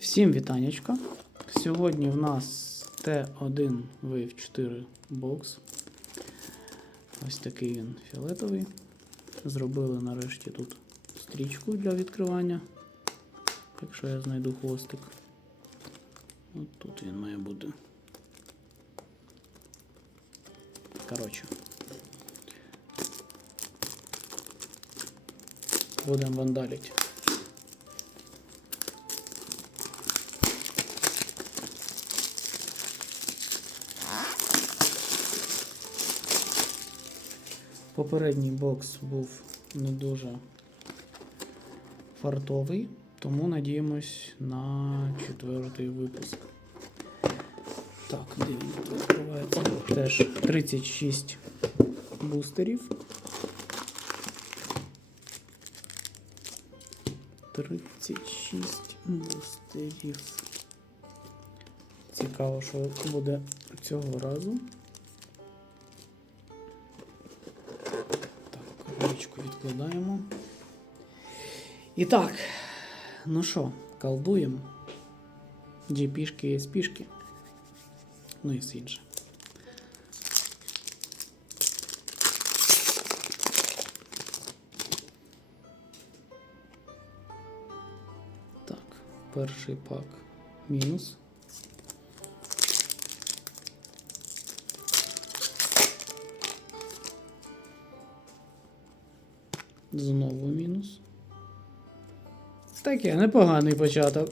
Всім вітанечко. Сьогодні в нас Т1 Wave 4 бокс. Ось такий він фіолетовий. Зробили нарешті тут стрічку для відкривання. Якщо я знайду хвостик. От тут він має бути. Коротше. Будемо вандалити. Попередній бокс був не дуже фартовий, тому надіємось на четвертий випуск. Так, він відкривається? Теж 36 бустерів. 36 бустерів. Цікаво, що буде цього разу. Відкладаємо. І так, ну що, колдуємо. І SP-шки. Ну і все інше. Так, перший пак мінус. Знову мінус. Таке непоганий початок.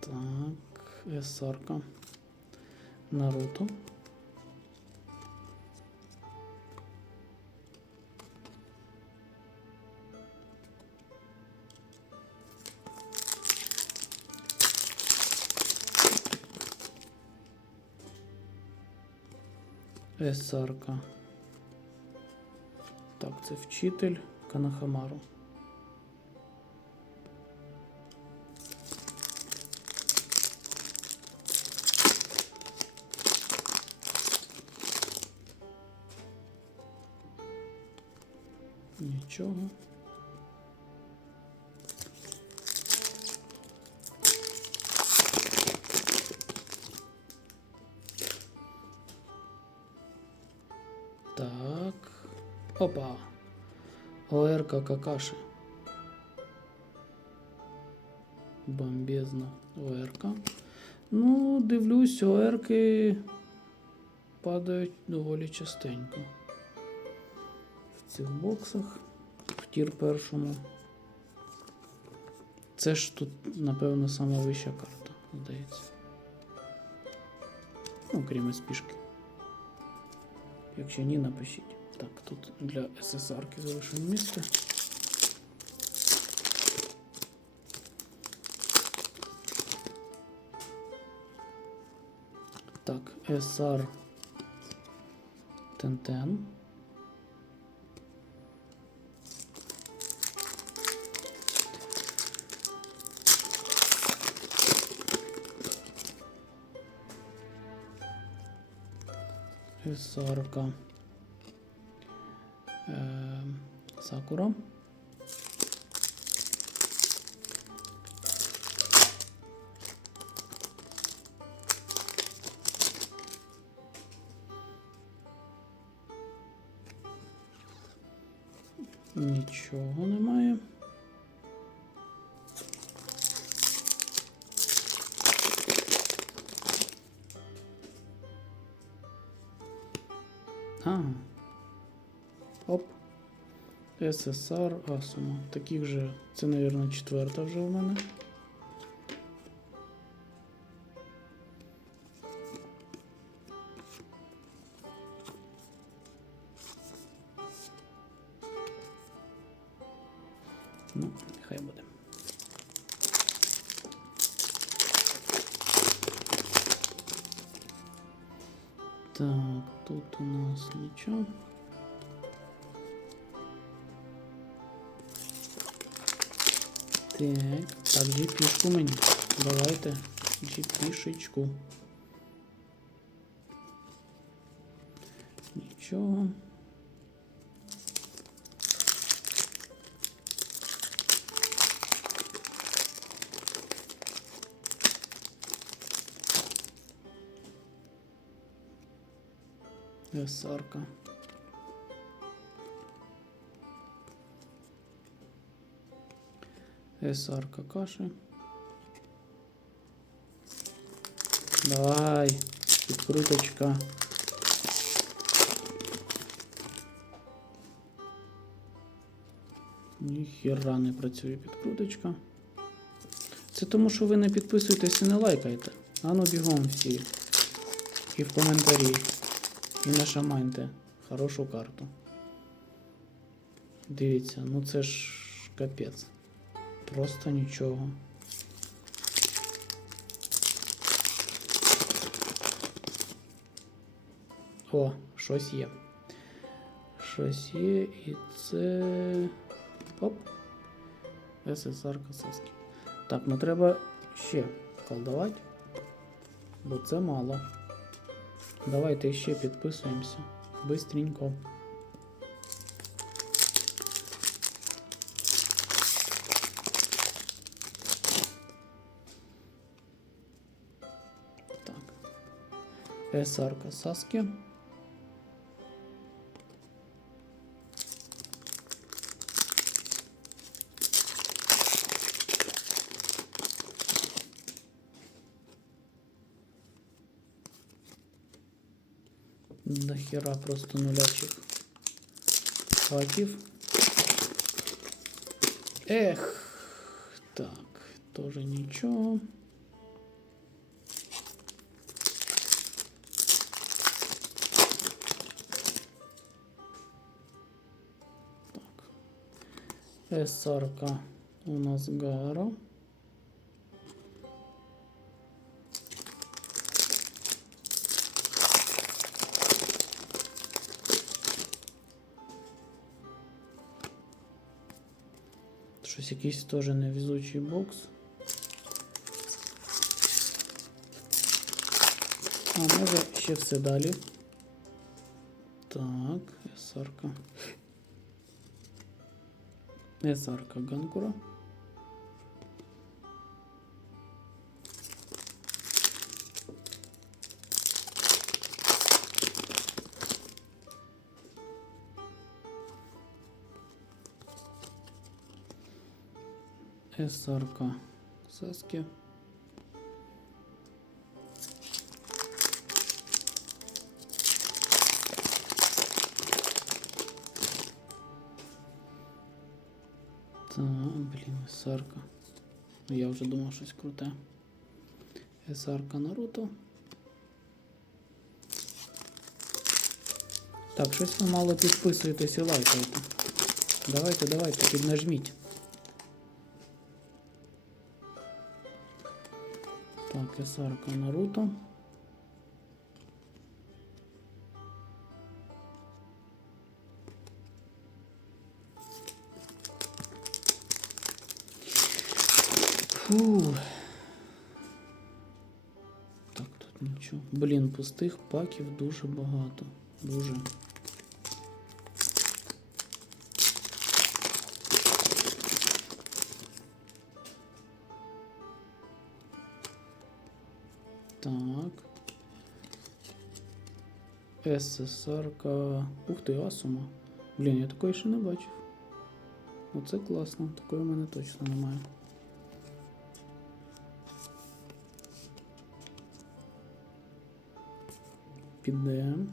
Так, есарка. Наруто. Есарка. Так, це вчитель Канахамару. Нічого. Опа. ОРК Какаши. Бомбезна ОРК. Ну, дивлюсь, ОРки падають доволі частенько. В цих боксах. В тір першому. Це ж тут, напевно, сама вища карта, здається. Ну, крім спішки. Якщо ні, напишіть. Так, тут для SSR-ки залишимо місце. Так, SR Тентен. SR-ка. Сакура. Нічого немає. Ага. Оп. СССР Асума. Таких же. Це, мабуть, четверта вже у мене. Ну, хай буде. Так, тут у нас нічого. Так, GP-шку мені. Давайте. GP-шечку. Нічого. Ясарка. Есарка каші. Давай, підкруточка. Ніхіра не працює підкруточка. Це тому, що ви не підписуєтесь і не лайкаєте. Ану бігом всі. І в коментарі. І нашаманьте хорошу карту. Дивіться, ну це ж капець. Просто нічого. О, щось є. Щось є, і це. Оп. СССР Касаски. Так, ну треба ще колдувати, бо це мало. Давайте ще підписуємося. Бистренько. СРК Саски. До хера просто нулячих хаків. Ех, так, тоже нічого. СРК у нас Гара. Щось якийсь теж невезучий бокс. А може ще все далі. Так, есарка. Есарка Ганкура. Есарка Саски. Та, блін, Есарка. Я вже думав щось круте. Есарка Наруто. Так, щось ви мало підписуєтесь і лайкаєте. Давайте, давайте, піднажміть. Так, Есарка Наруто. Фу. Так, тут нічого. Блін, пустих паків дуже багато. Дуже. Так. СССРка. Ух ти, Асума. Блін, я такої ще не бачив. Оце класно, такої в мене точно немає. Підемо.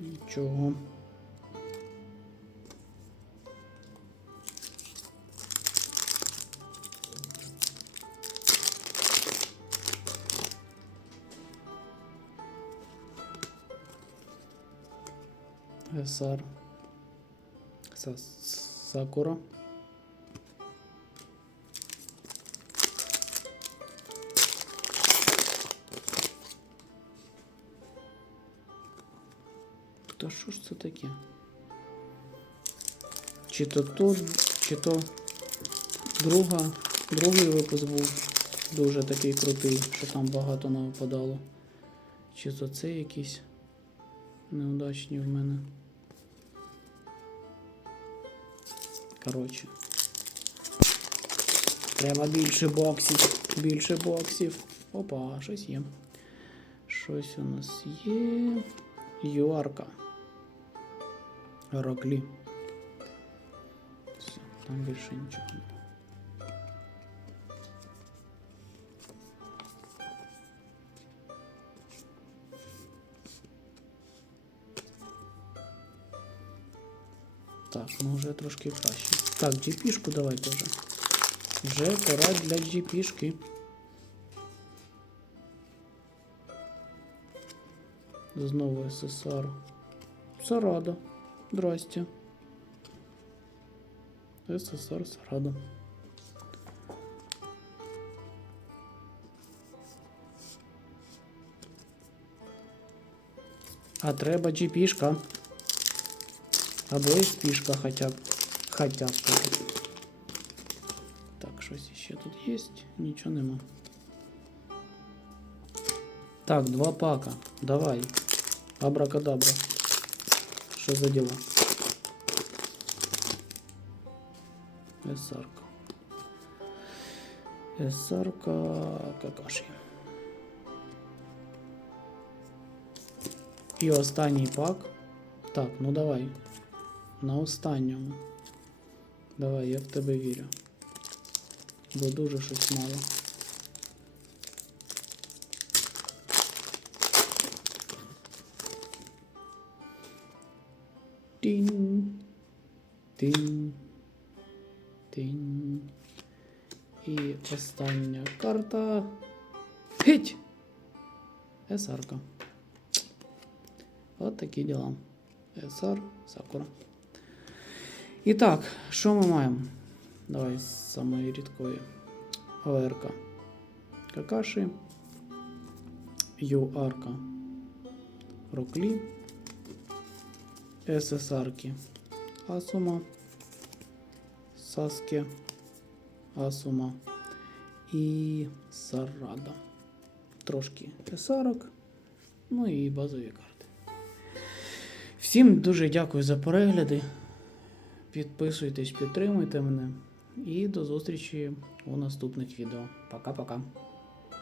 Нічого. Сар. Са- Сакура. Ж? Чи то то, чи то друга, другий випуск був дуже такий крутий, що там багато не випадало. Чи то це якісь неудачні в мене. Коротше. Треба більше боксів. Більше боксів. Опа, щось є. Щось у нас є. Юарка. Роклі. Все, там більше нічого немає. Так, ну вже трошки краще. Так, GP-шку давайте вже. Вже пора для GP-шки. Знову СССР. Сарада. Здрасте. СССР Сарада. А треба GP-шка. Або SP-шка хоча б. Хоча б. кажу. Так, щось ще тут є? Нічого нема. Так, два пака. Давай. Абракадабра. Що за діла? Есарка. Есарка какаші. І останній пак. Так, ну давай. На останньому. Давай, я в тебе вірю. Бо дуже щось мало. Тінь. Тінь. Тінь. І остання карта. Геть! Есарка. От такі діла. Есар, Сакура. І так, що ми маємо? Давай з самої рідкої. ОРК. Какаші. ЮАРКа. Роклі. ССАРки. Асума. Саске. Асума. І Сарада. Трошки есарок. Ну і базові карти. Всім дуже дякую за перегляди. Підписуйтесь, підтримуйте мене. І до зустрічі у наступних відео. Пока-пока.